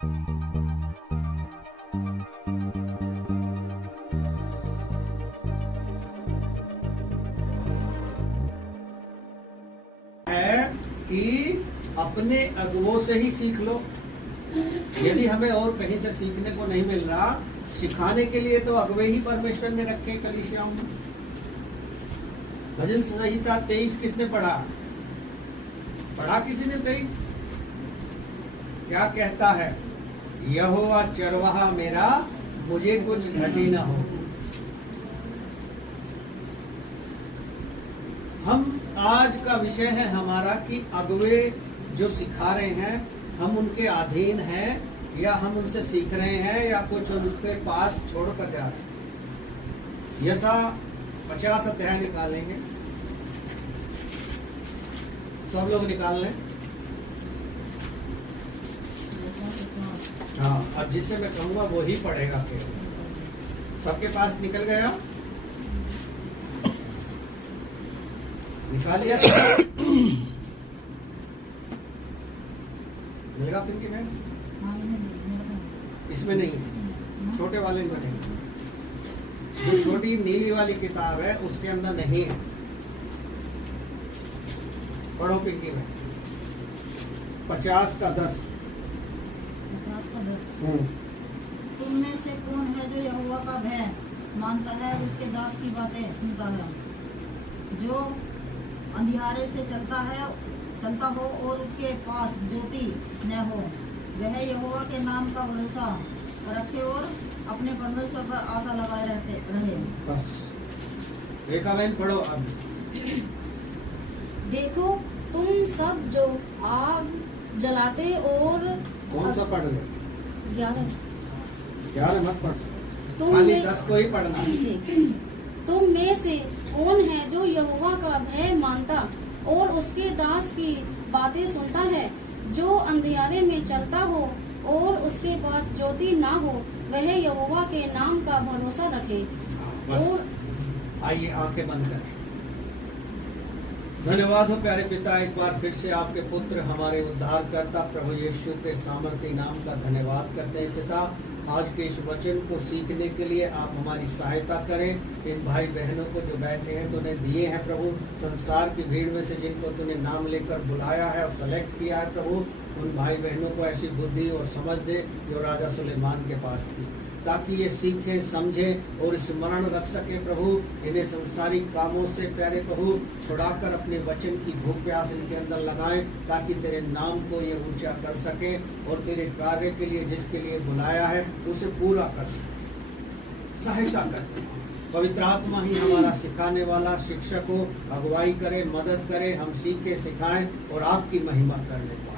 कि अपने अगुओं से ही सीख लो। यदि हमें और कहीं से सीखने को नहीं मिल रहा, सिखाने के लिए तो अगुवे ही परमेश्वर ने रखे कलीसियाओं में। भजन संहिता 23 किसने पढ़ा? पढ़ा किसी ने 23? क्या कहता है? यहोवा चरवाहा मेरा, मुझे कुछ घटी न हो। हम आज का विषय है हमारा कि अगुवे जो सिखा रहे हैं, हम उनके अधीन हैं या हम उनसे सीख रहे हैं या कुछ उनके पास छोड़कर जा रहे हैं। यशा 50 अध्याय निकालेंगे, सब लोग निकाल लें। हाँ, और जिससे मैं कहूंगा वो ही पढ़ेगा। फिर सबके पास निकल गया, निकाल लिया। मिलेगा पिंकी में? इसमें नहीं, छोटे वाले में नहीं। जो छोटी नीली वाली किताब है उसके अंदर नहीं है। पढ़ो पिंकी में 50 का 10। तुम में से कौन है जो यहोवा का भय मानता है, उसके दास की बातें सुनता है, जो अंधियारे से चलता हो और उसके पास ज्योति न हो, वह यहोवा के नाम का भरोसा रखे और अपने परमेश्वर पर आशा लगाए रहे। बस एक आवेन पढ़ो। अब देखो, तुम सब जो आग जलाते और कौन सा पढ़ लो? 11 मत पढ़, खाली 10 को ही पढ़ना। तुम में से कौन है जो यहोवा का भय मानता और उसके दास की बातें सुनता है, जो अंधियारे में चलता हो और उसके पास ज्योति ना हो, वह यहोवा के नाम का भरोसा रखे। और आइए आंखें बंद करें। धन्यवाद हो प्यारे पिता, एक बार फिर से आपके पुत्र हमारे उद्धारकर्ता प्रभु यीशु के सामर्थ्य नाम का धन्यवाद करते हैं पिता। आज के इस वचन को सीखने के लिए आप हमारी सहायता करें। इन भाई बहनों को जो बैठे हैं तूने दिए हैं प्रभु, संसार की भीड़ में से जिनको तूने नाम लेकर बुलाया है और सेलेक्ट किया है प्रभु, उन भाई बहनों को ऐसी बुद्धि और समझ दे जो राजा सुलेमान के पास थी, ताकि ये सीखें, समझें और स्मरण रख सके प्रभु। इन्हें संसारिक कामों से प्यारे प्रभु छुड़ाकर अपने वचन की भूख प्यास इनके अंदर लगाएं, ताकि तेरे नाम को ये ऊंचा कर सके और तेरे कार्य के लिए जिसके लिए बुलाया है उसे पूरा कर सके। सहायता करते पवित्र आत्मा ही हमारा सिखाने वाला, शिक्षक हो, अगुवाई करे, मदद करे, हम सीखे, सिखाएं और आपकी महिमा करने पाए।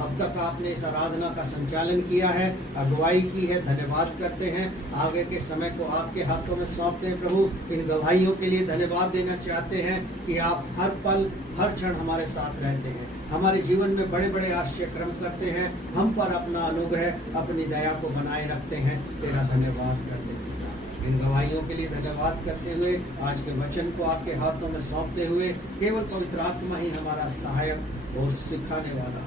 अब तक आपने इस आराधना का संचालन किया है, अगुवाई की है, धन्यवाद करते हैं। आगे के समय को आपके हाथों में सौंपते हैं प्रभु। इन गवाहियों के लिए धन्यवाद देना चाहते हैं कि आप हर पल हर क्षण हमारे साथ रहते हैं, हमारे जीवन में बड़े बड़े आश्चर्य क्रम करते हैं, हम पर अपना अनुग्रह, अपनी दया को बनाए रखते हैं। तेरा धन्यवाद करते हैं। इन गवाहियों के लिए धन्यवाद करते हुए आज के वचन को आपके हाथों में सौंपते हुए, केवल पवित्र आत्मा ही हमारा सहायक और सिखाने वाला,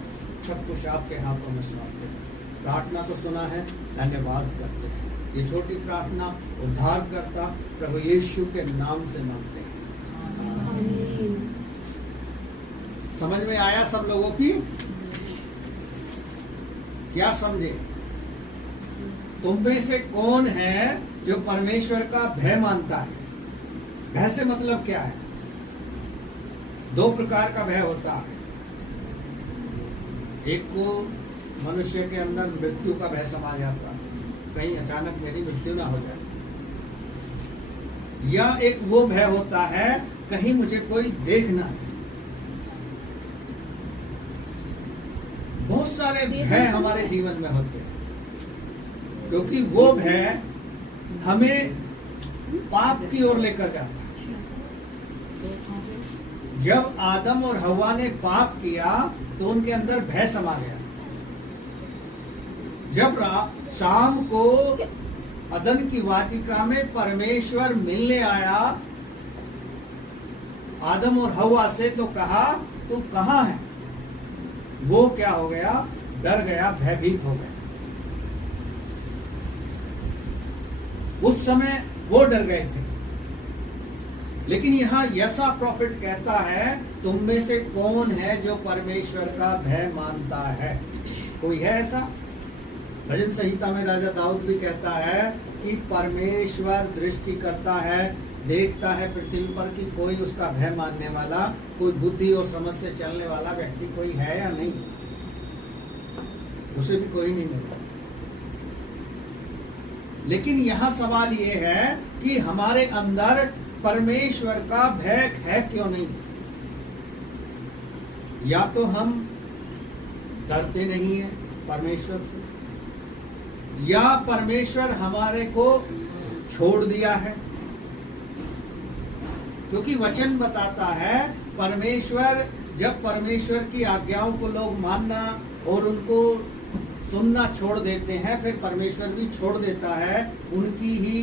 सब कुछ आपके हाथों में सौंपते हैं। प्रार्थना को सुना है, धन्यवाद करते हैं। ये छोटी प्रार्थना उद्धारकर्ता प्रभु यीशु के नाम से मांगते हैं। समझ में आया सब लोगों की? क्या समझे? तुम में से कौन है जो परमेश्वर का भय मानता है? भय से मतलब क्या है? 2 प्रकार का भय होता है। एक को मनुष्य के अंदर मृत्यु का भय समा जाता है, कहीं अचानक मेरी मृत्यु ना हो जाए, या एक वो भय होता है कहीं मुझे कोई देख ना। बहुत सारे भय हमारे जीवन में होते हैं, क्योंकि वो भय हमें पाप की ओर लेकर जाता है। जब आदम और हव्वा ने पाप किया तो उनके अंदर भय समा गया। जब शाम को अदन की वाटिका में परमेश्वर मिलने आया आदम और हव्वा से, तो कहा तू कहाँ है? वो क्या हो गया? डर गया, भयभीत हो गया। उस समय वो डर गए थे। लेकिन यहाँ यशा प्रॉफिट कहता है, तुम में से कौन है जो परमेश्वर का भय मानता है? कोई है ऐसा? भजन संहिता में राजा दाऊद भी कहता है कि परमेश्वर दृष्टि करता है, देखता है पृथ्वी पर कि कोई उसका भय मानने वाला, कोई बुद्धि और समझ से चलने वाला व्यक्ति कोई है या नहीं। उसे भी कोई नहीं मिला। लेकिन यहाँ सवाल ये है कि हमारे अंदर परमेश्वर का भय है क्यों नहीं? या तो हम डरते नहीं है परमेश्वर से, या परमेश्वर हमारे को छोड़ दिया है। क्योंकि वचन बताता है परमेश्वर, जब परमेश्वर की आज्ञाओं को लोग मानना और उनको सुनना छोड़ देते हैं, फिर परमेश्वर भी छोड़ देता है उनकी ही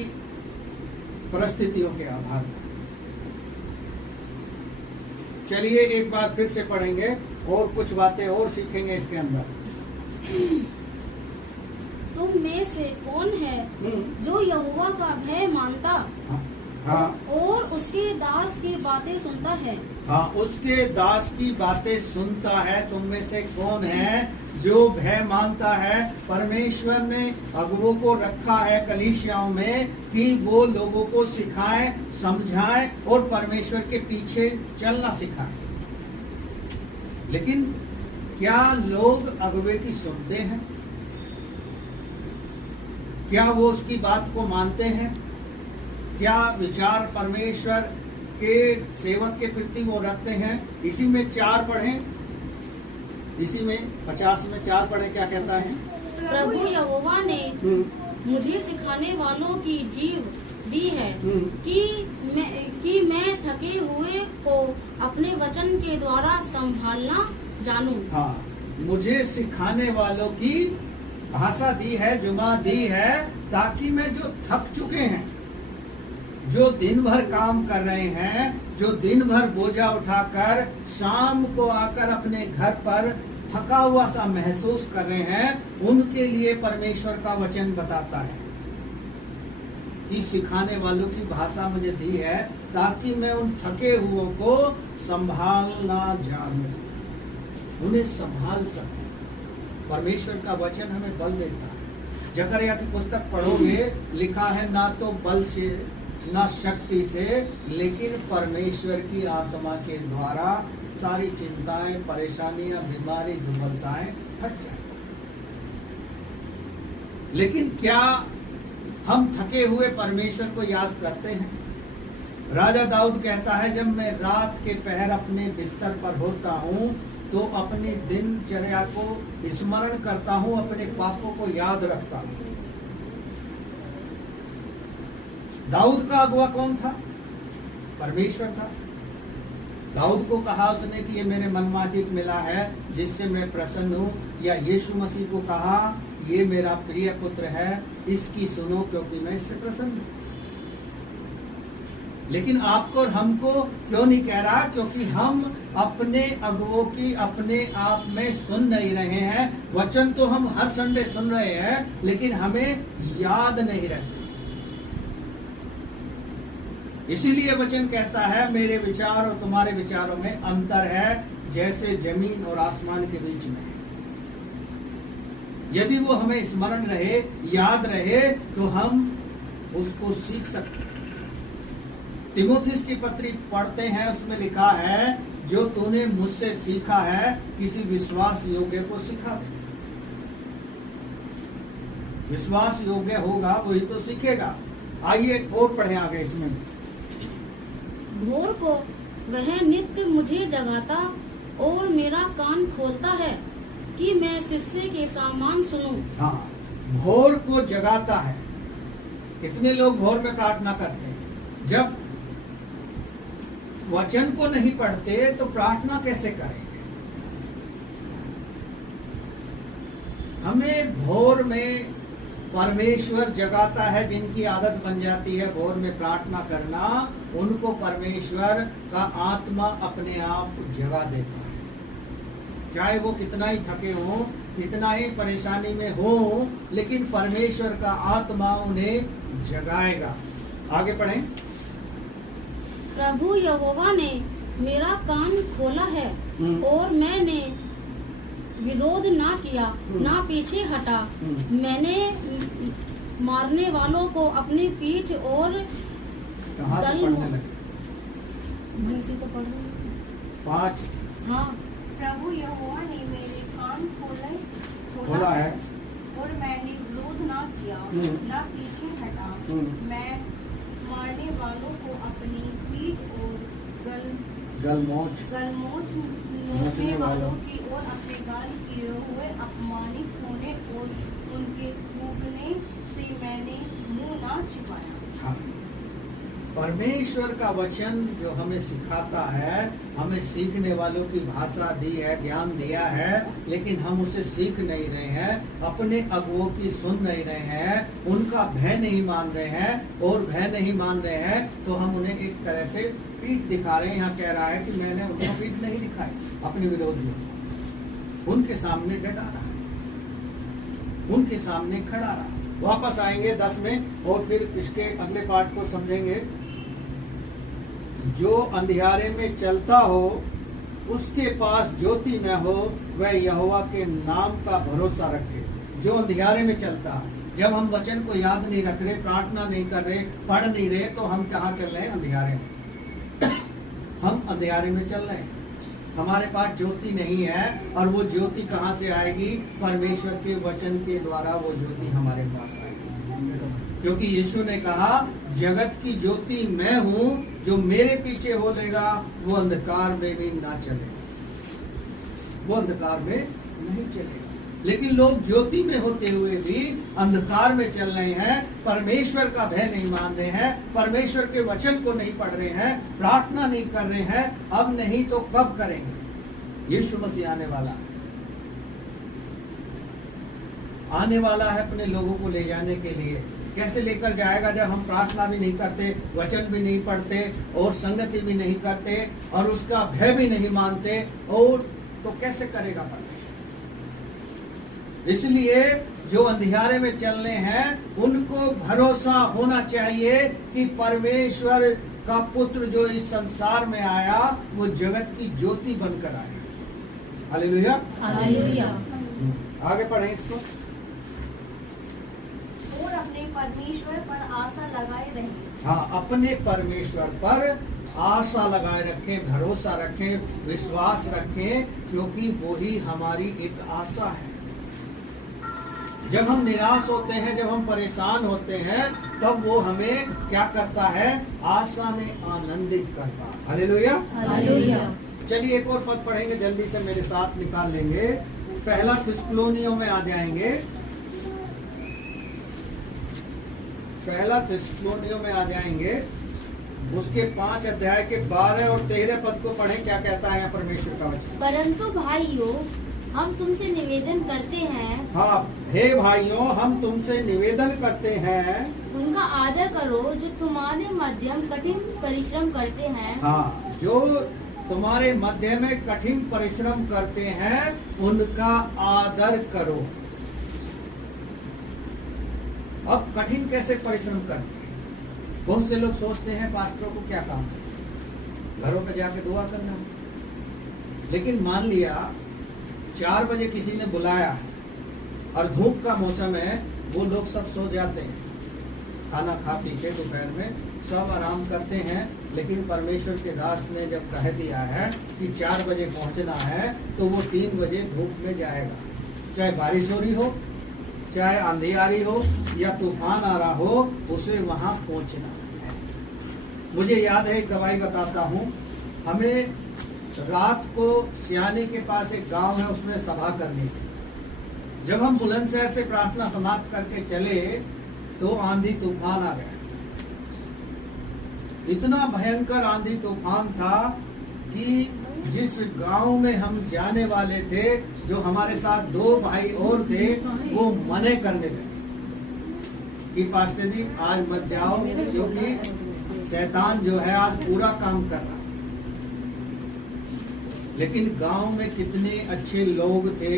परिस्थितियों के आधार पर। चलिए एक बार फिर से पढ़ेंगे और कुछ बातें और सीखेंगे इसके अंदर। तुम में से कौन है जो यहोवा का भय मानता हाँ, और उसके दास की बातें सुनता है? हाँ, उसके दास की बातें सुनता है। तुम में से कौन है जो भय मानता है? परमेश्वर ने अगुवों को रखा है कलीसियाओं में कि वो लोगों को सिखाएं, समझाएं और परमेश्वर के पीछे चलना सिखाएं। लेकिन क्या लोग अगुवे की सुनते हैं? क्या वो उसकी बात को मानते हैं? क्या विचार परमेश्वर के सेवक के प्रति वो रखते हैं? इसी में 4 पढ़ें, इसी में 50 में 4 पढ़ें। क्या कहता है? प्रभु यहोवा ने मुझे सिखाने वालों की जीव दी है कि मैं थके हुए को अपने वचन के द्वारा संभालना जानूं। हाँ, मुझे सिखाने वालों की भाषा दी है, जुमा दी है, ताकि मैं जो थक चुके हैं, जो दिन भर काम कर रहे हैं, जो दिन भर बोझा उठाकर शाम को आकर अपने घर पर थका हुआ सा महसूस कर रहे हैं, उनके लिए परमेश्वर का वचन बताता है कि सिखाने वालों की भाषा मुझे दी है ताकि मैं उन थके हुओं को संभालना जानूं, उन्हें संभाल सकूं। परमेश्वर का वचन हमें बल देता है। जकरिया की पुस्तक पढ़ोगे, लिखा है ना तो बल से ना शक्ति से, लेकिन परमेश्वर की आत्मा के द्वारा सारी चिंताएं, परेशानियां, बीमारी, दुर्बलताएं हट जाए। लेकिन क्या हम थके हुए परमेश्वर को याद करते हैं? राजा दाऊद कहता है, जब मैं रात के पहर अपने बिस्तर पर होता हूँ तो अपनी दिनचर्या को स्मरण करता हूँ, अपने पापों को याद रखता हूँ। दाऊद का अगुवा कौन था? परमेश्वर था। दाऊद को कहा उसने कि ये मेरे मनमाफिक मिला है जिससे मैं प्रसन्न हूँ, या यीशु मसीह को कहा ये मेरा प्रिय पुत्र है, इसकी सुनो क्योंकि मैं इससे प्रसन्न हूँ। लेकिन आपको और हमको क्यों नहीं कह रहा? क्योंकि हम अपने अगुवों की अपने आप में सुन नहीं रहे हैं। वचन तो हम हर संडे सुन रहे हैं, लेकिन हमें याद नहीं रहते। इसीलिए वचन कहता है, मेरे विचार और तुम्हारे विचारों में अंतर है जैसे जमीन और आसमान के बीच में। यदि वो हमें स्मरण रहे, याद रहे, तो हम उसको सीख सकते हैं। तिमोथियस की पत्री पढ़ते हैं, उसमें लिखा है, जो तूने मुझसे सीखा है किसी विश्वास योग्य को सिखा। विश्वास योग्य होगा वही तो सीखेगा। आइए और पढ़ें आगे इसमें। भोर को वह नित्य मुझे जगाता और मेरा कान खोलता है कि मैं शिष्य के समान सुनूं। हाँ, भोर को जगाता है। कितने लोग भोर में प्रार्थना करते हैं? जब वचन को नहीं पढ़ते तो प्रार्थना कैसे करेंगे? हमें भोर में परमेश्वर जगाता है। जिनकी आदत बन जाती है भोर में प्रार्थना करना, उनको परमेश्वर का आत्मा अपने आप जगा देता है। चाहे वो कितना ही थके हों, कितना ही परेशानी में हो, लेकिन परमेश्वर का आत्मा उन्हें जगाएगा। आगे पढ़ें। प्रभु यहोवा ने मेरा कान खोला है और मैंने विरोध ना किया, ना पीछे हटा। मैंने मारने वालों को अपनी पीठ और कहाँ से पढ़ने लगे? वहीं से तो पढ़ रही हूँ। 5 हाँ, प्रभु यहोवा ने मेरे कान खोला है और मैंने विरोध ना किया, ना पीछे हटा। मैं मारने वालों को अपनी पीठ और गलमोच नोचने वालों की ओर अपने गाल किए हुए अपमानित होने और उनके थूकने से मैंने मुंह ना छिपाया। हाँ। परमेश्वर का वचन जो हमें सिखाता है, हमें सीखने वालों की भाषा दी है, ज्ञान दिया है, लेकिन हम उसे सीख नहीं रहे हैं, अपने अगुओं की सुन नहीं रहे हैं, उनका भय नहीं मान रहे हैं, और भय नहीं मान रहे हैं तो हम उन्हें एक तरह से पीठ दिखा रहे हैं। यहाँ कह रहा है कि मैंने उनको पीठ नहीं दिखाई, अपने विरोधियों उनके सामने डटा रहा, उनके सामने खड़ा रहा। वापस आएंगे 10 में और फिर इसके अगले पार्ट को समझेंगे। जो अंधियारे में चलता हो, उसके पास ज्योति न हो, वह यहोवा के नाम का भरोसा रखे। जो अंधियारे में चलता है, जब हम वचन को याद नहीं रख रहे, प्रार्थना नहीं कर रहे, पढ़ नहीं रहे, तो हम कहाँ चल रहे हैं? अंधियारे में। हम अंधियारे में चल रहे हैं, हमारे पास ज्योति नहीं है। और वो ज्योति कहाँ से आएगी? परमेश्वर के वचन के द्वारा वो ज्योति हमारे पास आएगी। क्योंकि यीशु ने कहा, जगत की ज्योति मैं हूँ, जो मेरे पीछे हो लेगा वो अंधकार में भी ना चलेगा, वो अंधकार में नहीं चलेगा। लेकिन लोग ज्योति में होते हुए भी अंधकार में चल रहे हैं, परमेश्वर का भय नहीं मान रहे हैं, परमेश्वर के वचन को नहीं पढ़ रहे हैं, प्रार्थना नहीं कर रहे हैं। अब नहीं तो कब करेंगे? यीशु मसीह आने वाला है, आने वाला है अपने लोगों को ले जाने के लिए। कैसे लेकर जाएगा जब हम प्रार्थना भी नहीं करते, वचन भी नहीं पढ़ते और संगति भी नहीं करते और उसका भय भी नहीं मानते, और तो कैसे करेगा परमेश्वर? इसलिए जो अंधियारे में चल रहे हैं उनको भरोसा होना चाहिए कि परमेश्वर का पुत्र जो इस संसार में आया वो जगत की ज्योति बनकर आया। Hallelujah, hallelujah. आगे पढ़ें इसको। और अपने परमेश्वर पर आशा लगाए रहे। हाँ, अपने परमेश्वर पर आशा लगाए रखें, भरोसा रखें, विश्वास रखें, क्योंकि वो ही हमारी एक आशा है। जब हम निराश होते हैं, जब हम परेशान होते हैं, तब वो हमें क्या करता है? आशा में आनंदित करता है। Hallelujah, hallelujah. चलिए एक और पद पढ़ेंगे, जल्दी से मेरे साथ निकाल लेंगे। पहला थिस्सलुनीयों में आ जाएंगे, पहला थिस्सलुनीयों में आ जाएंगे, उसके 5 अध्याय के 12 और 13 पद को पढ़ें। क्या कहता है परमेश्वर का वचन? परंतु भाइयों, हम तुमसे निवेदन करते हैं, हाँ, हे भाइयों, हम तुमसे निवेदन करते हैं, उनका आदर करो जो तुम्हारे मध्यम कठिन परिश्रम करते हैं। हाँ, जो तुम्हारे मध्य में कठिन परिश्रम करते हैं उनका आदर करो। अब कठिन कैसे परिश्रम करते हैं? बहुत से लोग सोचते हैं पास्टरों को क्या काम है, घरों पे जाके दुआ करना। लेकिन मान लिया 4 बजे किसी ने बुलाया है और धूप का मौसम है, वो लोग सब सो जाते हैं, खाना खा पी के दोपहर में सब आराम करते हैं। लेकिन परमेश्वर के दास ने जब कह दिया है कि 4 बजे पहुंचना है, तो वो 3 बजे धूप में जाएगा, चाहे बारिश हो रही हो, चाहे आंधी आ रही हो या तूफान आ रहा हो, उसे वहां पहुंचना है। मुझे याद है, एक गवाही बताता हूँ, हमें रात को सियाने के पास एक गांव है, उसमें सभा करनी थी। जब हम बुलंदशहर से प्रार्थना समाप्त करके चले तो आंधी तूफान आ गया। इतना भयंकर आंधी तूफान था कि जिस गांव में हम जाने वाले थे, जो हमारे साथ 2 भाई और थे, वो मने करने लगे कि पास्टर जी आज मत जाओ, क्योंकि शैतान जो है आज पूरा काम कर रहा। लेकिन गांव में कितने अच्छे लोग थे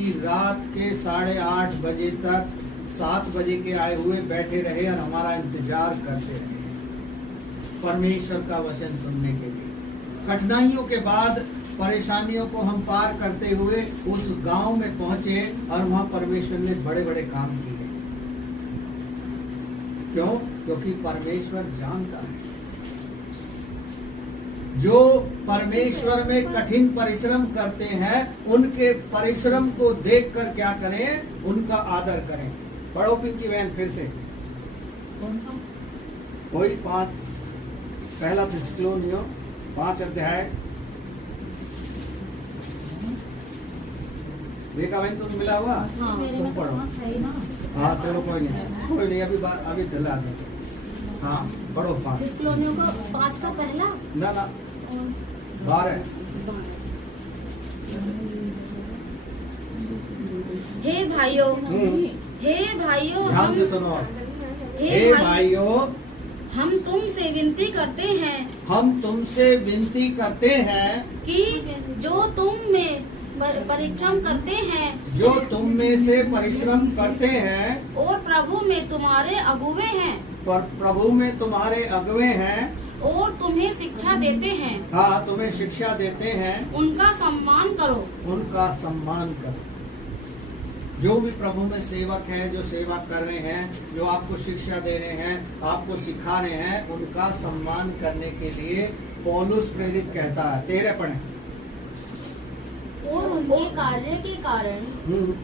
कि रात के 8:30 बजे तक 7 बजे के आए हुए बैठे रहे और हमारा इंतजार करते रहे परमेश्वर का वचन सुनने के लिए। कठिनाइयों के बाद, परेशानियों को हम पार करते हुए उस गांव में पहुंचे और वहां परमेश्वर ने बड़े बड़े काम किए। क्यों? क्योंकि परमेश्वर जानता है। जो परमेश्वर में कठिन परिश्रम करते हैं, उनके परिश्रम को देखकर क्या करें? उनका आदर करें। पढ़ो पिंकी बहन फिर से। कौन सा? कोई 5 पहला थिस्सलुनीयों 5 अध्याय। देखा बहन तुम मिला हुआ? हाँ, मेरे तुम में तो पढ़ो। 5 है ही ना। हाँ चलो कोई नहीं अभी दिला देते। हाँ पढ़ो 5। थिस्सलुनीयों को 5 का पहला ना 12। हे भाइयों, हे भाइयों, ध्यान से हम सुनो। हे हे भाई, भाइयों, हम तुमसे विनती करते हैं हम तुमसे विनती करते हैं कि जो तुम में परिश्रम करते हैं जो तुम में से परिश्रम करते हैं और प्रभु में तुम्हारे अगुवे हैं पर प्रभु में तुम्हारे अगुवे हैं और तुम्हें शिक्षा देते हैं, हाँ तुम्हें शिक्षा देते हैं, उनका सम्मान करो। उनका सम्मान करो। जो भी प्रभु में सेवक हैं, जो सेवा कर रहे हैं, जो आपको शिक्षा दे रहे हैं, आपको सिखा रहे हैं, उनका सम्मान करने के लिए पौलुस प्रेरित कहता है। 13 पढ़ें। और उनके कार्य के कारण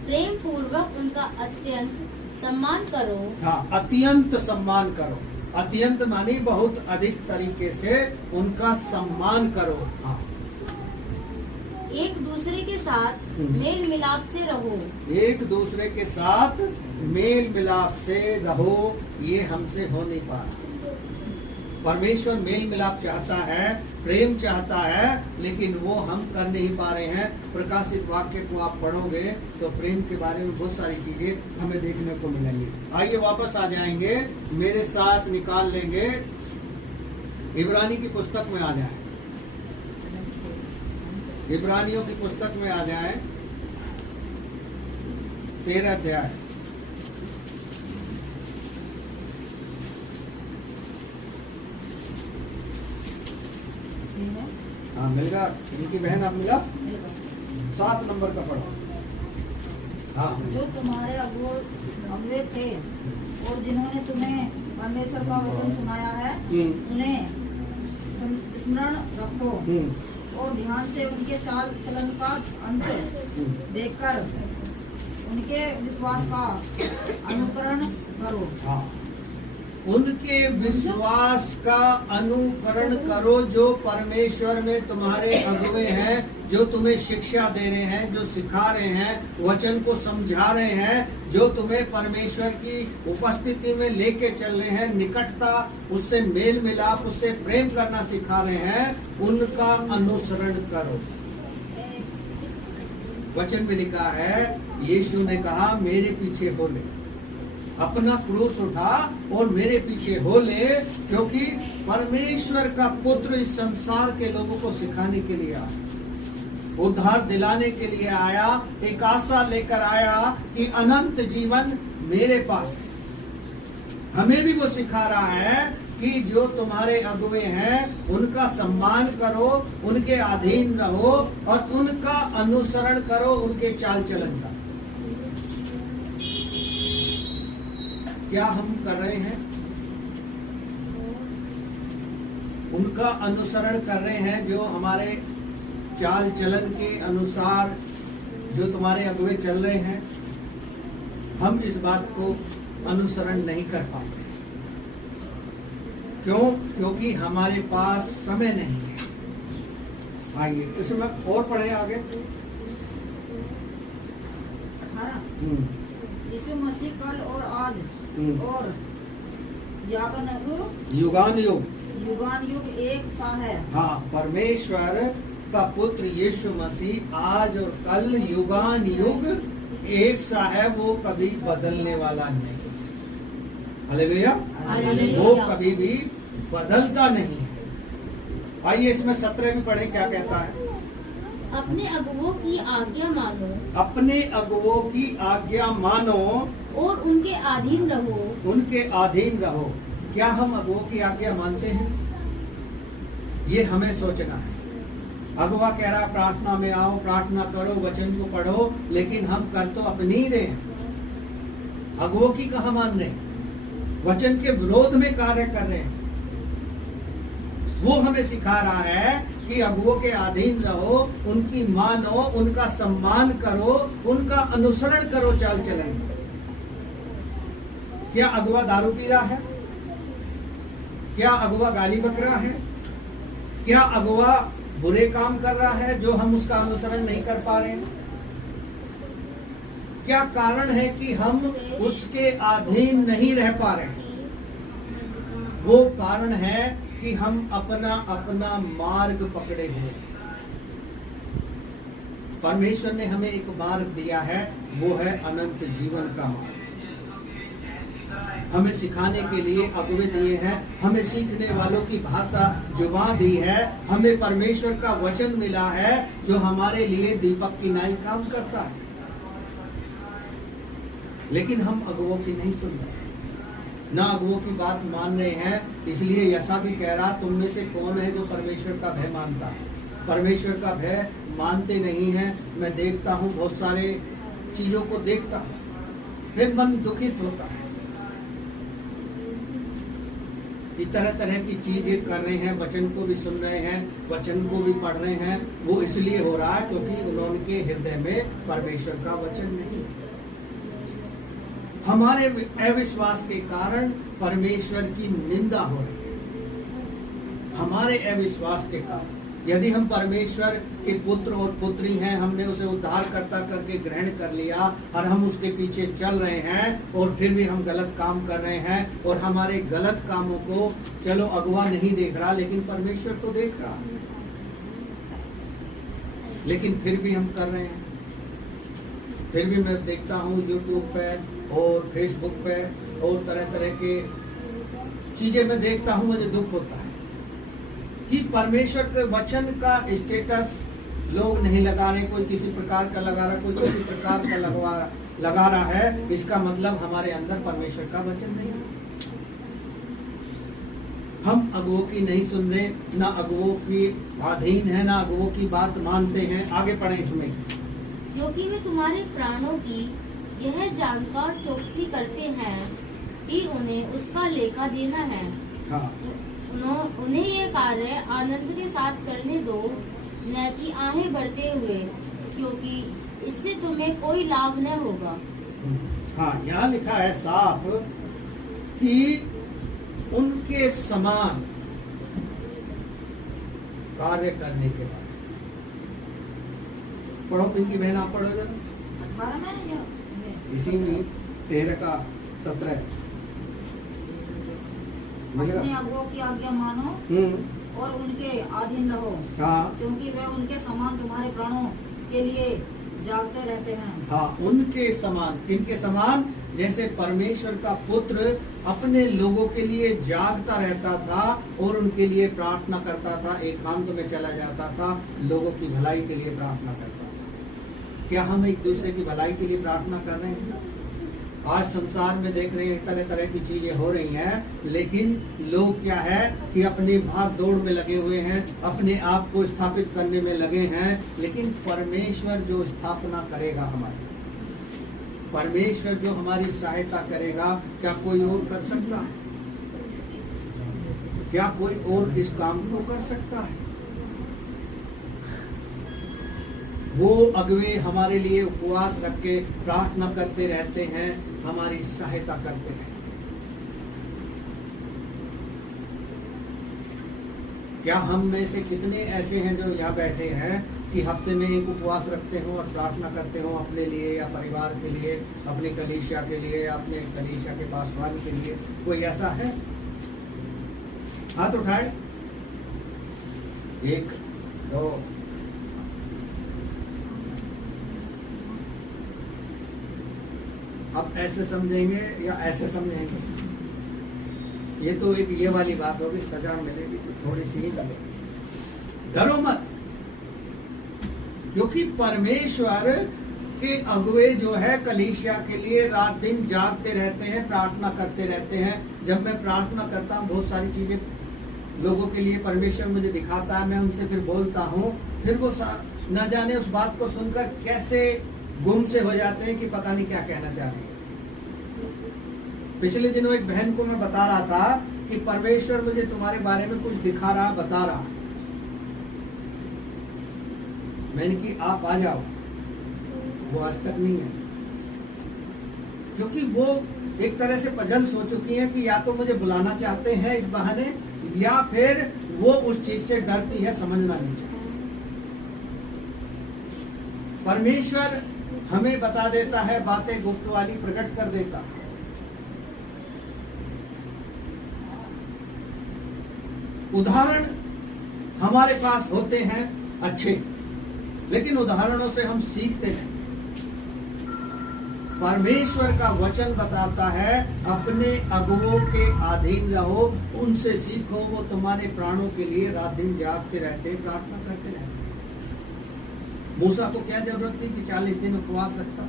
प्रेम पूर्वक उनका अत्यंत सम्मान करो। हाँ अत्यंत सम्मान करो। अत्यंत मानी बहुत अधिक तरीके से उनका सम्मान करो। हाँ एक दूसरे के साथ मेल मिलाप से रहो। एक दूसरे के साथ मेल मिलाप से रहो। ये हमसे हो नहीं पा रहा। परमेश्वर मेल मिलाप चाहता है, प्रेम चाहता है, लेकिन वो हम कर नहीं पा रहे हैं। प्रकाशित वाक्य को आप पढ़ोगे तो प्रेम के बारे में बहुत सारी चीजें हमें देखने को मिलेंगी। आइए वापस आ जाएंगे, मेरे साथ निकाल लेंगे, इब्रानी की पुस्तक में आ जाएं। इब्रानियों की पुस्तक में आ जाएं, 13 अध्याय। हाँ मिल गया इनकी बहन, आप मिला? 7 नंबर का पढ़ो। हाँ जो तुम्हारे अगुवे थे और जिन्होंने तुम्हें परमेश्वर का वचन सुनाया है, उन्हें स्मरण रखो और ध्यान से उनके चाल चलन का अंत देखकर उनके विश्वास का अनुकरण करो। हाँ उनके विश्वास का अनुकरण करो, जो परमेश्वर में तुम्हारे अगुवे हैं, जो तुम्हें शिक्षा दे रहे हैं, जो सिखा रहे हैं, वचन को समझा रहे हैं, जो तुम्हें परमेश्वर की उपस्थिति में लेके चल रहे हैं, निकटता, उससे मेल मिलाप, उससे प्रेम करना सिखा रहे हैं, उनका अनुसरण करो। वचन में लिखा है, यीशु ने कहा मेरे पीछे हो ले, अपना क्रूस उठा और मेरे पीछे हो ले, क्योंकि परमेश्वर का पुत्र इस संसार के लोगों को सिखाने के लिए आया, उद्धार दिलाने के लिए आया, एक आशा लेकर आया कि अनंत जीवन मेरे पास है। हमें भी वो सिखा रहा है कि जो तुम्हारे अगुवे हैं उनका सम्मान करो, उनके अधीन रहो और उनका अनुसरण करो, उनके चाल चलन का। क्या हम कर रहे हैं? उनका अनुसरण कर रहे हैं, जो हमारे चाल चलन के अनुसार जो तुम्हारे अगुवे चल रहे हैं। हम इस बात को अनुसरण नहीं कर पाते। क्यों? क्योंकि हमारे पास समय नहीं है। आइए इसमें और पढ़े आगे। 18 यीशु मसीह कल और आज और युगान युग युगान युग एक सा है। हाँ परमेश्वर का पुत्र यीशु मसीह आज और कल युगान युग एक सा है, वो कभी बदलने वाला नहीं। हालेलुया। वो कभी भी बदलता नहीं है। आइए इसमें 17 भी पढ़े, क्या कहता है? अपने अगुवों की आज्ञा मानो अपने अगुवों की आज्ञा मानो और उनके अधीन रहो। उनके अधीन रहो। क्या हम अगुवों की आज्ञा मानते हैं? ये हमें सोचना है। अगुवा कह रहा प्रार्थना में आओ, प्रार्थना करो, वचन को पढ़ो, लेकिन हम कर तो अपनी ही रहे हैं। अगुवों की कहाँ मान रहे हैं? वचन के विरोध में कार्य कर रहे हैं। वो हमें सिखा रहा है कि अगुवों के अधीन रहो, उनकी मानो, उनका सम्मान करो, उनका अनुसरण करो चाल चलन। क्या अगुवा दारू पी रहा है? क्या अगुवा गाली बक रहा है? क्या अगुवा बुरे काम कर रहा है जो हम उसका अनुसरण नहीं कर पा रहे हैं? क्या कारण है कि हम उसके अधीन नहीं रह पा रहे हैं? वो कारण है कि हम अपना अपना मार्ग पकड़े हुए। परमेश्वर ने हमें एक मार्ग दिया है, वो है अनंत जीवन का मार्ग। हमें सिखाने के लिए अगुवे दिए हैं, हमें सीखने वालों की भाषा जुबान दी है, हमें परमेश्वर का वचन मिला है जो हमारे लिए दीपक की नाई काम करता है। लेकिन हम अगुवों की नहीं सुन रहे, ना अगुवों की बात मान रहे हैं। इसलिए यशा भी कह रहा, तुम में से कौन है जो परमेश्वर का भय मानता है? परमेश्वर का भय मानते नहीं है। मैं देखता हूँ, बहुत सारे चीजों को देखता हूँ, फिर मन दुखित होता है। तरह तरह की चीजें कर रहे हैं, वचन को भी सुन रहे हैं, वचन को भी पढ़ रहे हैं। वो इसलिए हो रहा है क्योंकि उनके हृदय में परमेश्वर का वचन नहीं। हमारे अविश्वास के कारण परमेश्वर की निंदा हो रही है। हमारे अविश्वास के कारण यदि हम परमेश्वर के पुत्र और पुत्री हैं, हमने उसे उद्धारकर्ता करके ग्रहण कर लिया और हम उसके पीछे चल रहे हैं और फिर भी हम गलत काम कर रहे हैं और हमारे गलत कामों को चलो अगुवा नहीं देख रहा, लेकिन परमेश्वर तो देख रहा, लेकिन फिर भी हम कर रहे हैं। फिर भी मैं देखता हूँ यूट्यूब पे और फेसबुक पे और तरह तरह के चीजें मैं देखता हूँ, मुझे दुख होता है कि परमेश्वर के वचन का स्टेटस लोग नहीं लगा रहे। कोई किसी प्रकार का लगा रहा, कोई किसी प्रकार का लगा रहा है। इसका मतलब हमारे अंदर परमेश्वर का वचन नहीं है। हम अगुवों की नहीं सुन रहे, ना अगुवों की अधीन है, ना अगुवों की बात मानते हैं। आगे पढ़े इसमें। क्योंकि वे तुम्हारे प्राणों की यह जानकर चौकसी करते हैं कि उन्हें उसका लेखा देना है। हाँ। उन्हें ये कार्य आनंद के साथ करने दो, न कि आहें बढ़ते हुए, क्योंकि इससे तुम्हें कोई लाभ न होगा। हाँ, यहाँ लिखा है साफ कि उनके समान कार्य करने के बाद। पढ़ो पिंकी बहन, आप पढ़ो जरा। 18 में या इसी में 13 का 17 अपने अगुवों की आज्ञा मानो और उनके अधीन रहो। हाँ, क्योंकि वे उनके समान तुम्हारे प्राणों के लिए जागते रहते हैं। हाँ, उनके समान। किनके समान? जैसे परमेश्वर का पुत्र अपने लोगों के लिए जागता रहता था और उनके लिए प्रार्थना करता था, एकांत में चला जाता था, लोगों की भलाई के लिए प्रार्थना करता था। क्या हम एक दूसरे की भलाई के लिए प्रार्थना कर रहे हैं? आज संसार में देख रहे हैं तरह तरह की चीजें हो रही हैं, लेकिन लोग क्या है कि अपने भाग दौड़ में लगे हुए हैं, अपने आप को स्थापित करने में लगे हैं। लेकिन परमेश्वर जो स्थापना करेगा हमारी, परमेश्वर जो हमारी सहायता करेगा, क्या कोई और कर सकता है? क्या कोई और इस काम को कर सकता है? वो अगुवे हमारे लिए उपवास रख के प्रार्थना करते रहते हैं, हमारी सहायता करते हैं। क्या हम में से कितने ऐसे हैं जो यहाँ बैठे हैं कि हफ्ते में एक उपवास रखते हो और प्रार्थना करते हो अपने लिए या परिवार के लिए, अपने कलीसिया के लिए या अपने कलीसिया के पासवान के लिए? कोई ऐसा है? हाथ उठाए। 1 2 अब ऐसे समझेंगे या ऐसे समझेंगे? ये तो एक ये वाली बात होगी, सजा मिलेगी तो थोड़ी सी ही मिलेगी। डरो मत, क्योंकि परमेश्वर के अगुवे जो है कलीसिया के लिए रात दिन जागते रहते हैं, प्रार्थना करते रहते हैं। जब मैं प्रार्थना करता हूँ, बहुत सारी चीजें लोगों के लिए परमेश्वर मुझे दिखाता है, मैं उनसे फिर बोलता हूँ, फिर वो न जाने उस बात को सुनकर कैसे गुम से हो जाते हैं कि पता नहीं क्या कहना चाह रहे हैं। पिछले दिनों एक बहन को मैं बता रहा था कि परमेश्वर मुझे तुम्हारे बारे में कुछ दिखा रहा, बता रहा। मैंने कि आप आ जाओ। वो आज तक नहीं है, क्योंकि वो एक तरह से पजल्स हो चुकी है कि या तो मुझे बुलाना चाहते हैं इस बहाने, या फिर वो उस चीज से डरती है, समझना नहीं चाहती। परमेश्वर हमें बता देता है बातें, गुप्त वाली प्रकट कर देता है। उदाहरण हमारे पास होते हैं अच्छे, लेकिन उदाहरणों से हम सीखते नहीं। परमेश्वर का वचन बताता है अपने अगुवों के अधीन रहो, उनसे सीखो, वो तुम्हारे प्राणों के लिए रात दिन जागते रहते, प्रार्थना करते रहते। मूसा को क्या जरूरत थी कि 40 दिन उपवास रखता?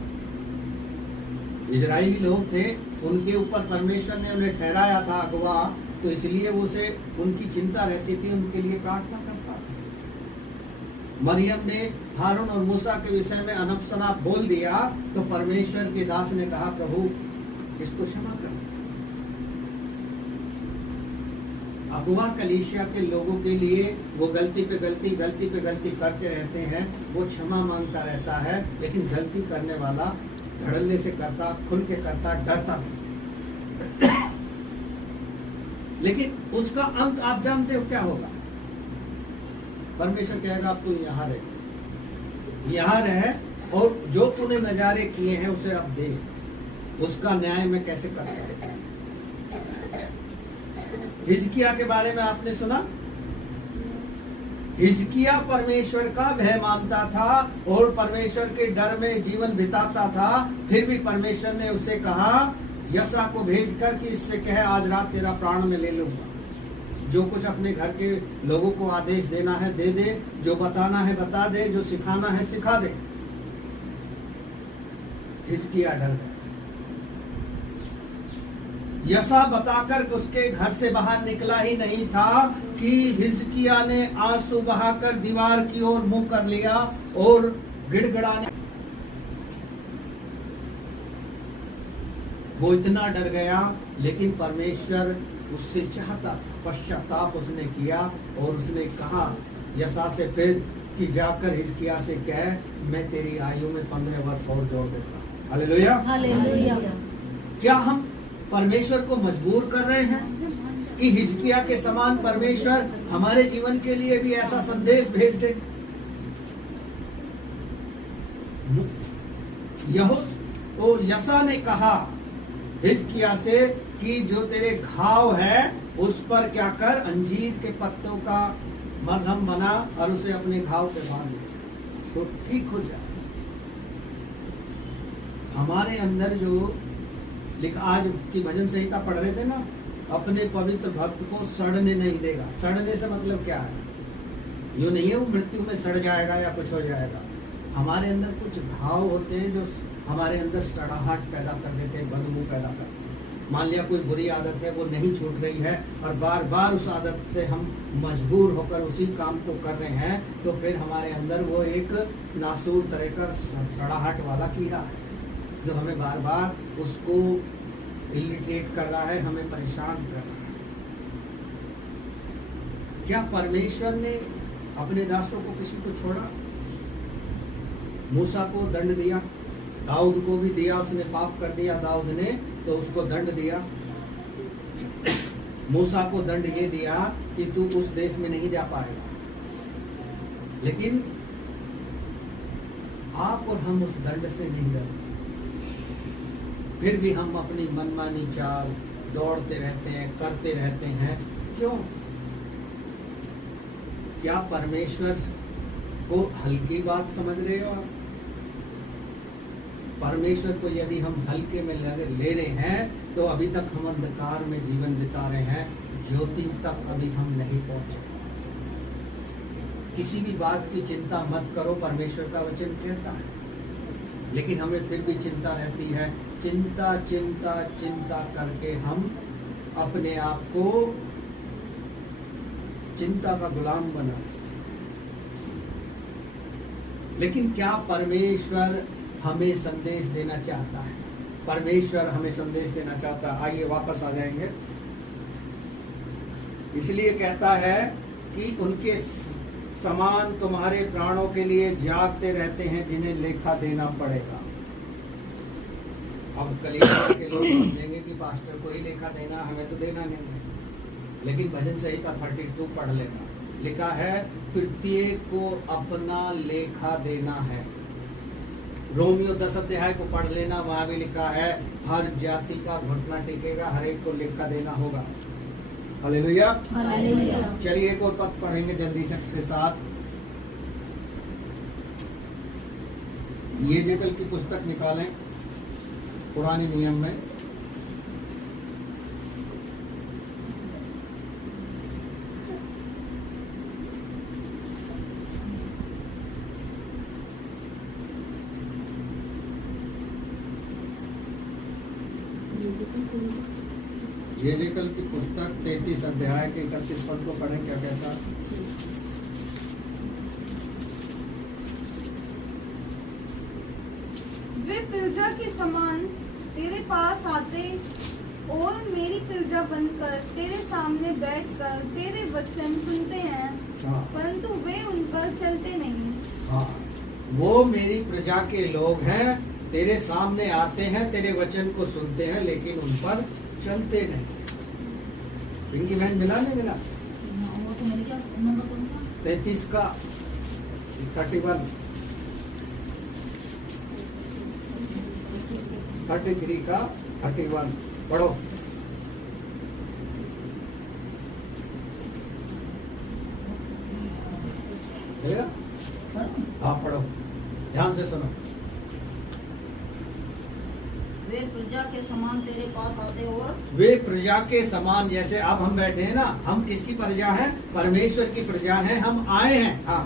इजरायली लोग थे, उनके ऊपर परमेश्वर ने उन्हें ठहराया था अगुवा, तो इसलिए वो से उनकी चिंता रहती थी, उनके लिए प्रार्थना करता था। मरियम ने हारून और मूसा के विषय में अनप शनाप बोल दिया, तो परमेश्वर के दास ने कहा, प्रभु इसको क्षमा कर। अगुवा कलीसिया के लोगों के लिए वो गलती पे गलती करते रहते हैं, वो क्षमा मांगता रहता है, लेकिन गलती करने वाला धड़ल्ले से करता, खुल के करता, डरता नहीं। लेकिन उसका अंत आप जानते हो क्या होगा? परमेश्वर कहेगा अब तू यहाँ रहे और जो तूने नजारे किए हैं उसे अब दे, उसका न्याय मैं कैसे करता हूं। हिजकिया के बारे में आपने सुना? हिजकिया परमेश्वर का भय मानता था और परमेश्वर के डर में जीवन बिताता था, फिर भी परमेश्वर ने उसे कहा यशा को भेजकर कि इससे कहे आज रात तेरा प्राण में ले लूंगा। जो कुछ अपने घर के लोगों को आदेश देना है दे दे, जो बताना है बता दे, जो सिखाना है सिखा दे। हिजकिया डर गया। यशा बताकर उसके घर से बाहर निकला ही नहीं था कि हिजकिया ने आंसू बहाकर दीवार की ओर मुंह कर लिया और गिड़गिड़ाने। वो इतना डर गया, लेकिन परमेश्वर उससे चाहता था। पश्चाताप उसने किया और उसने कहा यशा से फिर कि जाकर हिजकिया से कह मैं तेरी आयु में 15 वर्ष और जोड़ देता हूं। Hallelujah, hallelujah. क्या हम परमेश्वर को मजबूर कर रहे हैं कि हिजकिया के समान परमेश्वर हमारे जीवन के लिए भी ऐसा संदेश भेज दे? यशा ने कहा हिजकिया से कि जो तेरे घाव है उस पर क्या कर, अंजीर के पत्तों का मरहम बना और उसे अपने घाव पे बांध दे तो ठीक हो जाए। हमारे अंदर जो आज की भजन संहिता पढ़ रहे थे ना, अपने पवित्र भक्त को सड़ने नहीं देगा। सड़ने से मतलब क्या है? यूं नहीं है वो मृत्यु में सड़ जाएगा या कुछ हो जाएगा। हमारे अंदर कुछ घाव होते हैं जो हमारे अंदर सड़ाहट पैदा कर देते हैं, बदबू पैदा करते हैं। मान लिया कोई बुरी आदत है, वो नहीं छूट रही है और बार बार उस आदत से हम मजबूर होकर उसी काम को कर रहे हैं, तो फिर हमारे अंदर वो एक नासूर तरह का सड़ाहट वाला कीड़ा है जो हमें बार बार उसको इरिटेट कर रहा है, हमें परेशान कर रहा है। क्या परमेश्वर ने अपने दासों को किसी को छोड़ा? मूसा को दंड दिया, दाऊद को भी दिया, उसने पाप कर दिया दाऊद ने तो उसको दंड दिया। मूसा को दंड ये दिया कि तू उस देश में नहीं जा पाएगा, लेकिन आप और हम उस दंड से नहीं डरते। फिर भी हम अपनी मनमानी चाल दौड़ते रहते हैं, करते रहते हैं। क्यों? क्या परमेश्वर को हल्की बात समझ रहे हो आप? परमेश्वर को यदि हम हल्के में ले रहे हैं तो अभी तक हम अंधकार में जीवन बिता रहे हैं, ज्योति तक अभी हम नहीं पहुंचे। किसी भी बात की चिंता मत करो, परमेश्वर का वचन कहता है। लेकिन हमें फिर भी चिंता रहती है, चिंता चिंता चिंता करके हम अपने आप को चिंता का गुलाम बना। लेकिन क्या परमेश्वर हमें संदेश देना चाहता है? परमेश्वर हमें संदेश देना चाहता है। आइए वापस आ जाएंगे। इसलिए कहता है कि उनके समान तुम्हारे प्राणों के लिए जागते रहते हैं, जिन्हें लेखा देना पड़ेगा। अब कलीसिया के लोग समझेंगे कि पास्टर को ही लेखा देना, हमें तो देना नहीं है। लेकिन भजन संहिता 32 पढ़ लेना, लिखा है प्रत्येक को अपना लेखा देना है। रोमियो 10 अध्याय को पढ़ लेना, वहां भी लिखा है हर जाति का घुटना टेकेगा, हर एक को लेखा देना होगा। हालेलुया। चलिए एक और पद पढ़ेंगे जल्दी से के साथ। यहेजकेल की पुस्तक निकालें पुराने नियम में। यहेजकेल की पुस्तक 33 अध्याय के 31 पद को पढ़ें, क्या कहता है? वे प्रजा के समान तेरे पास आते और मेरी प्रजा बनकर तेरे सामने बैठकर तेरे वचन सुनते हैं, हाँ। परंतु वे उन पर चलते नहीं। हाँ, वो मेरी प्रजा के लोग हैं, तेरे सामने आते हैं, तेरे वचन को सुनते हैं, लेकिन उन पर चलते नहीं। पिंकी बहन मिला नहीं मिला? वो तो मेरे क्या नंबर कौन सा? 33 का 31 33 का 31 पढ़ो। चलेगा? हाँ पढ़ो, ध्यान से सुनो। वे प्रजा के समान तेरे पास आते और वे प्रजा के समान, जैसे अब हम बैठे हैं ना, हम किसकी प्रजा हैं? परमेश्वर की प्रजा हैं, हम आए हैं। हाँ,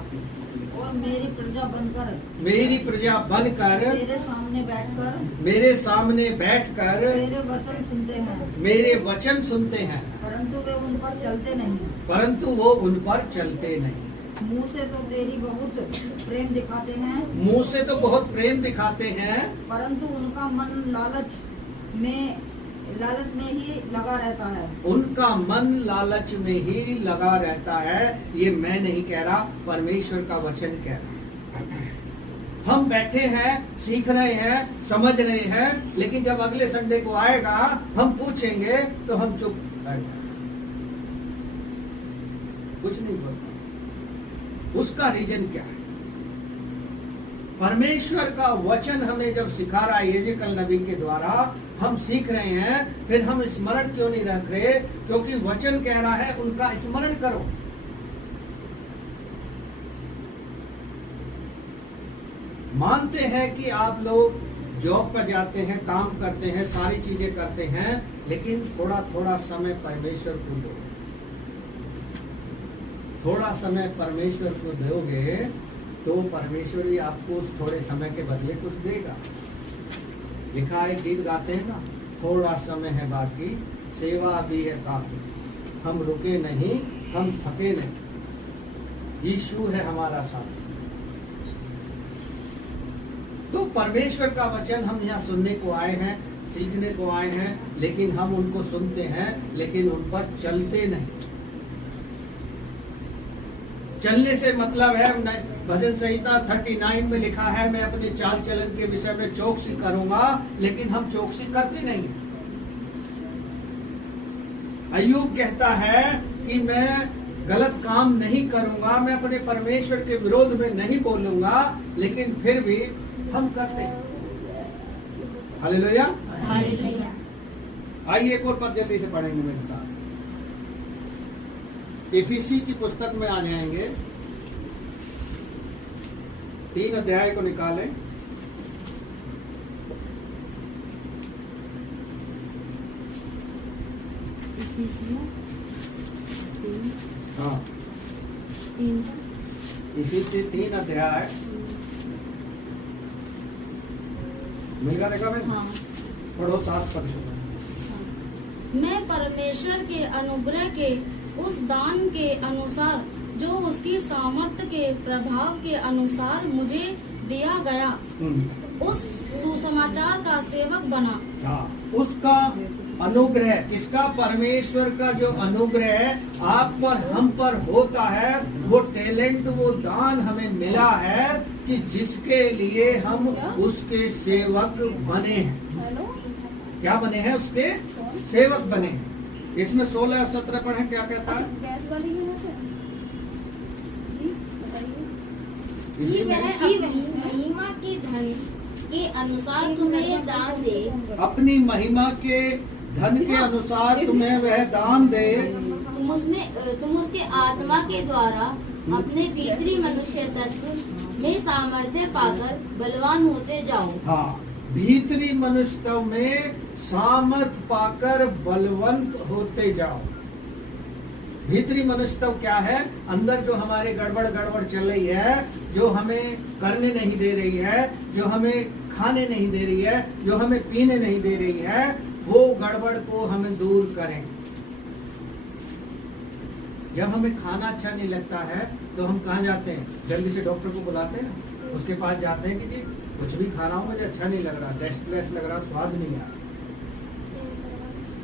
और मेरी प्रजा बनकर मेरी प्रजा बनकर तेरे सामने बैठकर मेरे सामने बैठकर तेरे वचन सुनते हैं, मेरे वचन सुनते हैं, परंतु वे उन पर चलते नहीं। परंतु वो उन पर चलते नहीं। मुंह से तो तेरी बहुत प्रेम दिखाते हैं, मुंह से तो बहुत प्रेम दिखाते हैं, परंतु उनका मन लालच में ही लगा रहता है। उनका मन लालच में ही लगा रहता है। ये मैं नहीं कह रहा, परमेश्वर का वचन कह रहा है। हम बैठे हैं, सीख रहे हैं, समझ रहे हैं, लेकिन जब अगले संडे को आएगा, हम पूछेंगे तो हम चुप रह जाएंगे, कुछ नहीं बोलते। उसका रीजन क्या है? परमेश्वर का वचन हमें जब सिखा रहा है यहेजकेल नबी के द्वारा, हम सीख रहे हैं, फिर हम स्मरण क्यों नहीं रख रहे? क्योंकि वचन कह रहा है उनका स्मरण करो। मानते हैं कि आप लोग जॉब पर जाते हैं, काम करते हैं, सारी चीजें करते हैं, लेकिन थोड़ा थोड़ा समय परमेश्वर को दो। थोड़ा समय परमेश्वर को दोगे तो परमेश्वर ही आपको उस थोड़े समय के बदले कुछ देगा। लिखा है, गीत गाते हैं ना, थोड़ा समय है बाकी, सेवा भी है काफी, हम रुके नहीं, हम थके नहीं, यीशु है हमारा साथ। तो परमेश्वर का वचन हम यहाँ सुनने को आए हैं, सीखने को आए हैं, लेकिन हम उनको सुनते हैं, लेकिन उन पर चलते नहीं। चलने से मतलब है, भजन संहिता 39 में लिखा है, मैं अपने चाल चलन के विषय में चौकसी करूंगा, लेकिन हम चौकसी करते नहीं। अय्यूब कहता है कि मैं गलत काम नहीं करूंगा, मैं अपने परमेश्वर के विरोध में नहीं बोलूंगा, लेकिन फिर भी हम करते हैं। हालेलुया। आइए एक और पद जल्दी से पढ़ेंगे मेरे साथ। इफिसी की पुस्तक में आ जाएंगे, 3 अध्याय को निकालें। इफिसियों 3 हाँ, इफिसी 3 अध्याय मिल गया रेखा में? हाँ। पढ़ो 7 पद। मैं परमेश्वर के अनुग्रह के उस दान के अनुसार जो उसकी सामर्थ्य के प्रभाव के अनुसार मुझे दिया गया उस सुसमाचार का सेवक बना। हाँ, उसका अनुग्रह, किसका? परमेश्वर का जो अनुग्रह आप पर हम पर होता है, वो टैलेंट, वो दान हमें मिला है कि जिसके लिए हम उसके सेवक बने हैं। हेलो, क्या बने हैं? उसके सेवक बने हैं। इसमें 16 और 17 पढ़े, क्या कहता है? गैस वाली है से? जी, बताइए। इसी कि में वह अपनी महिमा के धन के अनुसार तुम्हें दान दे, अपनी महिमा के धन के अनुसार तुम्हें वह दान दे, तुम उसके आत्मा के द्वारा अपने भीतरी मनुष्य तत्व में सामर्थ्य पाकर बलवान होते जाओ। हाँ, भीतरी मनुष्य में सामर्थ पाकर बलवंत होते जाओ। भीतरी मनुष्य क्या है? अंदर जो हमारे गड़बड़ चल रही है, जो हमें करने नहीं दे रही है, जो हमें खाने नहीं दे रही है, जो हमें पीने नहीं दे रही है, वो गड़बड़ को हमें दूर करें। जब हमें खाना अच्छा नहीं लगता है तो हम कहाँ जाते हैं? जल्दी से डॉक्टर को बुलाते हैं ना, उसके पास जाते हैं कि जी कुछ भी खा रहा हूँ, मुझे अच्छा नहीं लग रहा, टेस्टलेस लग रहा, स्वाद नहीं आ रहा।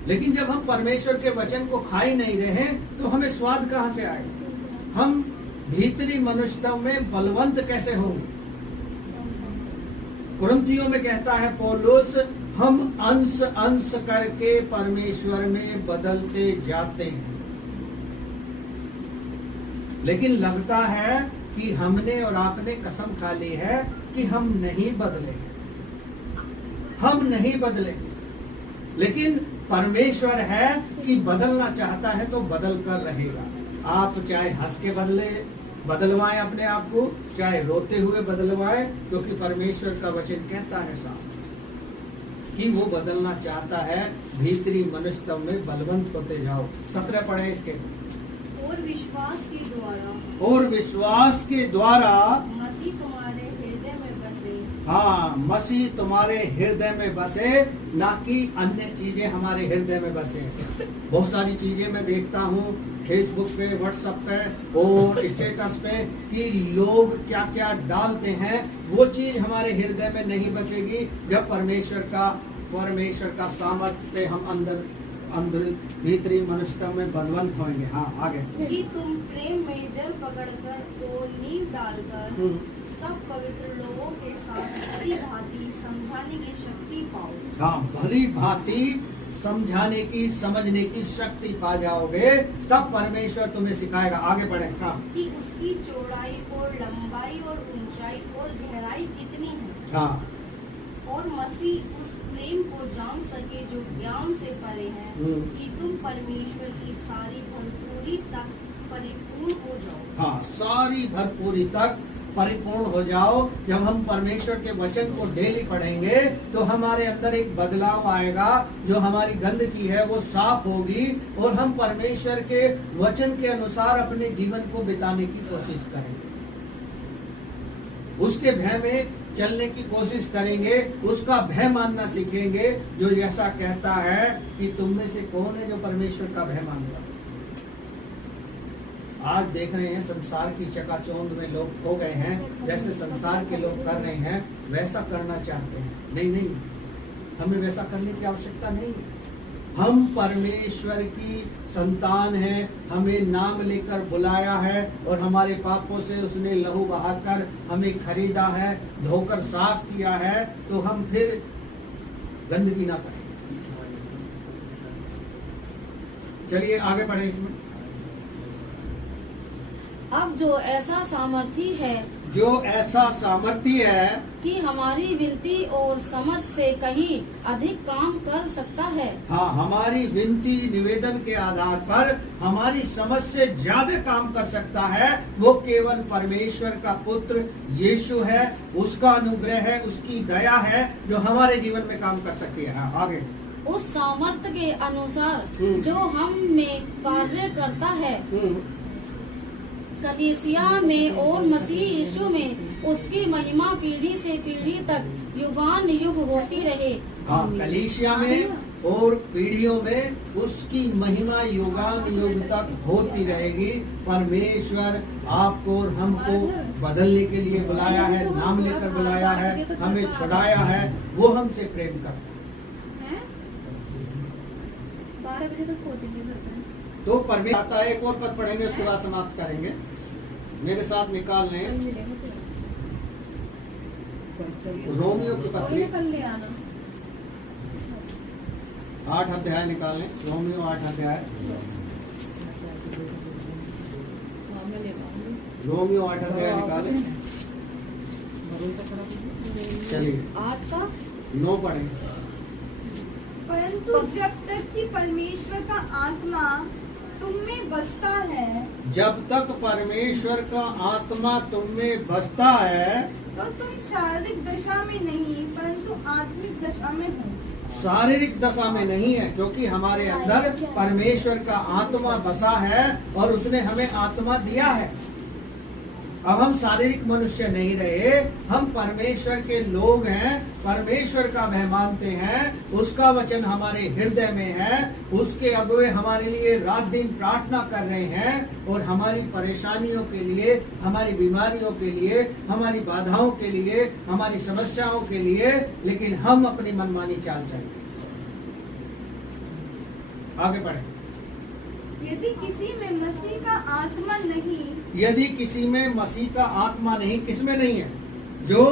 लेकिन जब हम परमेश्वर के वचन को खा ही नहीं रहे तो हमें स्वाद कहाँ से आएगा? हम भीतरी मनुष्यता में बलवंत कैसे होंगे? कुरिन्थियों में कहता है पौलुस, हम अंश अंश करके परमेश्वर में बदलते जाते हैं। लेकिन लगता है कि हमने और आपने कसम खा ली है कि हम नहीं बदलेंगे, हम नहीं बदलेंगे। लेकिन परमेश्वर है कि बदलना चाहता है तो बदल कर रहेगा। आप चाहे हंस के बदलवाएं अपने आप को, चाहे रोते हुए बदलवाएं, क्योंकि परमेश्वर का वचन कहता है साफ कि वो बदलना चाहता है। भीतरी मनुष्य में बलवंत होते जाओ। 17 पढ़े इसके। और विश्वास के द्वारा मसीह तुम्हारे हृदय में बसे। हाँ, मसीह तुम्हारे हृदय में बसे, ना कि अन्य चीजें हमारे हृदय में बसे। बहुत सारी चीजें मैं देखता हूँ फेसबुक पे, व्हाट्सएप पे और स्टेटस पे कि लोग क्या क्या डालते हैं, वो चीज हमारे हृदय में नहीं बसेगी जब परमेश्वर का सामर्थ्य से हम अंदर भीतरी मनुष्यता में बलवंत होंगे। हाँ, आगे। कि तुम प्रेम में जल पकड़कर और नींव डालकर सब पवित्र लोगों के साथ भली भांति समझाने की शक्ति पाओ। हाँ, भली भांति समझाने की, समझने की शक्ति पा जाओगे, तब परमेश्वर तुम्हें सिखाएगा। आगे बढ़े। हाँ, कि उसकी चौड़ाई और लंबाई और ऊंचाई और गहराई कितनी है। हाँ, और मसीह उस प्रेम को जान सके जो ज्ञान से परे है, कि तुम परमेश्वर की सारी भरपूरी तक परिपूर्ण हो जाओ। हाँ, सारी भरपूरी तक परिपूर्ण हो जाओ। जब हम परमेश्वर के वचन को डेली पढ़ेंगे तो हमारे अंदर एक बदलाव आएगा, जो हमारी गंदगी है वो साफ होगी और हम परमेश्वर के वचन के अनुसार अपने जीवन को बिताने की कोशिश करेंगे, उसके भय में चलने की कोशिश करेंगे, उसका भय मानना सीखेंगे, जो ऐसा कहता है कि तुम में से कौन है जो परमेश्वर का भय मानता। आज देख रहे हैं संसार की चकाचौंध में लोग खो गए हैं। जैसे संसार के लोग कर रहे हैं वैसा करना चाहते हैं। नहीं, हमें वैसा करने की आवश्यकता नहीं है। हम परमेश्वर की संतान हैं, हमें नाम लेकर बुलाया है और हमारे पापों से उसने लहू बहाकर हमें खरीदा है, धोकर साफ किया है, तो हम फिर गंदगी ना करें। चलिए आगे बढ़े इसमें। अब जो ऐसा सामर्थी है कि हमारी विनती और समझ से कहीं अधिक काम कर सकता है। हाँ, हमारी विनती निवेदन के आधार पर हमारी समझ से ज्यादा काम कर सकता है। वो केवल परमेश्वर का पुत्र यीशु है, उसका अनुग्रह है, उसकी दया है जो हमारे जीवन में काम कर सकती है। हाँ, आगे। उस सामर्थ्य के अनुसार जो हम में कार्य करता है। कलीसिया में और मसीह यीशु में उसकी महिमा पीढ़ी से पीढ़ी तक युगान युग होती रहे। हाँ, कलीसिया में और पीढ़ियों में उसकी महिमा युगान युग तक होती रहेगी। परमेश्वर आपको और हमको बदलने के लिए बुलाया है, नाम लेकर बुलाया है, हमें छुड़ाया है, वो हमसे प्रेम करता है। 12 बजे तक पहुंचेंगे घर पे। तो परमेश्वर आता है, एक और पद पढ़ेंगे, उसके बाद समाप्त करेंगे। मेरे साथ निकाल लें रोमियो की पत्री कल ले आना। 8 अध्याय निकाल लें, रोमियो 8 अध्याय, रोमियो 8 अध्याय निकालें। चलिए 8 का 9 पढ़ेंगे। परंतु जब तक कि परमेश्वर का आत्मा तुम में बसता है, जब तक परमेश्वर का आत्मा तुम में बसता है, तो तुम शारीरिक दशा में नहीं परंतु आत्मिक दशा में हो। शारीरिक दशा में नहीं है, क्योंकि हमारे अंदर परमेश्वर का आत्मा बसा है और उसने हमें आत्मा दिया है। अब हम शारीरिक मनुष्य नहीं रहे, हम परमेश्वर के लोग हैं, परमेश्वर का भय मानते हैं, उसका वचन हमारे हृदय में है, उसके अगुवे हमारे लिए रात दिन प्रार्थना कर रहे हैं और हमारी परेशानियों के लिए, हमारी बीमारियों के लिए, हमारी बाधाओं के लिए, हमारी समस्याओं के लिए, लेकिन हम अपनी मनमानी चाल चलते। आगे बढ़े। यदि किसी में मसीह का आत्मा नहीं, यदि किसी में मसीह का आत्मा नहीं, किसमें नहीं है? जो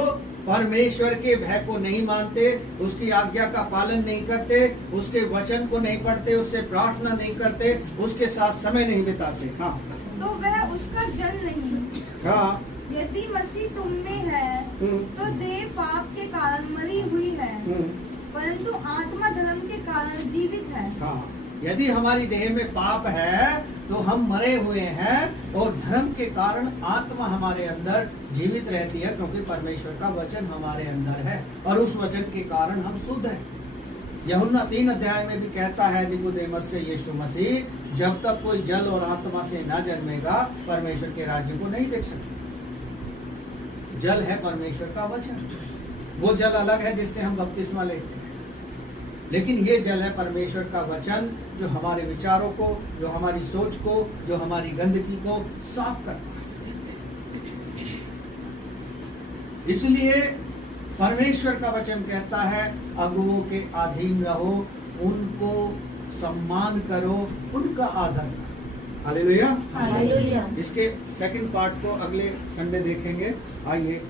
परमेश्वर के भय को नहीं मानते, उसकी आज्ञा का पालन नहीं करते, उसके वचन को नहीं पढ़ते, उससे प्रार्थना नहीं करते, उसके साथ समय नहीं बिताते। हाँ, तो वह उसका जन नहीं। हाँ, यदि मसीह तुम में है, तो देह पाप के कारण मरी हुई है, परंतु आत्मा धर्म के कारण जीवित है। हाँ, यदि हमारी देह में पाप है तो हम मरे हुए हैं और धर्म के कारण आत्मा हमारे अंदर जीवित रहती है, क्योंकि परमेश्वर का वचन हमारे अंदर है और उस वचन के कारण हम शुद्ध हैं। यूहन्ना 3 अध्याय में भी कहता है निकोदेमस से यीशु मसीह, जब तक कोई जल और आत्मा से न जन्मेगा परमेश्वर के राज्य को नहीं देख सकता। जल है परमेश्वर का वचन, वो जल अलग है जिससे हम बपतिस्मा लेते हैं, लेकिन ये जल है परमेश्वर का वचन, जो हमारे विचारों को, जो हमारी सोच को, जो हमारी गंदगी को साफ करता है। इसलिए परमेश्वर का वचन कहता है, अगुओं के अधीन रहो, उनको सम्मान करो, उनका आदर करो। हालेलुया। हालेलुया। इसके सेकंड पार्ट को अगले संडे देखेंगे। आइए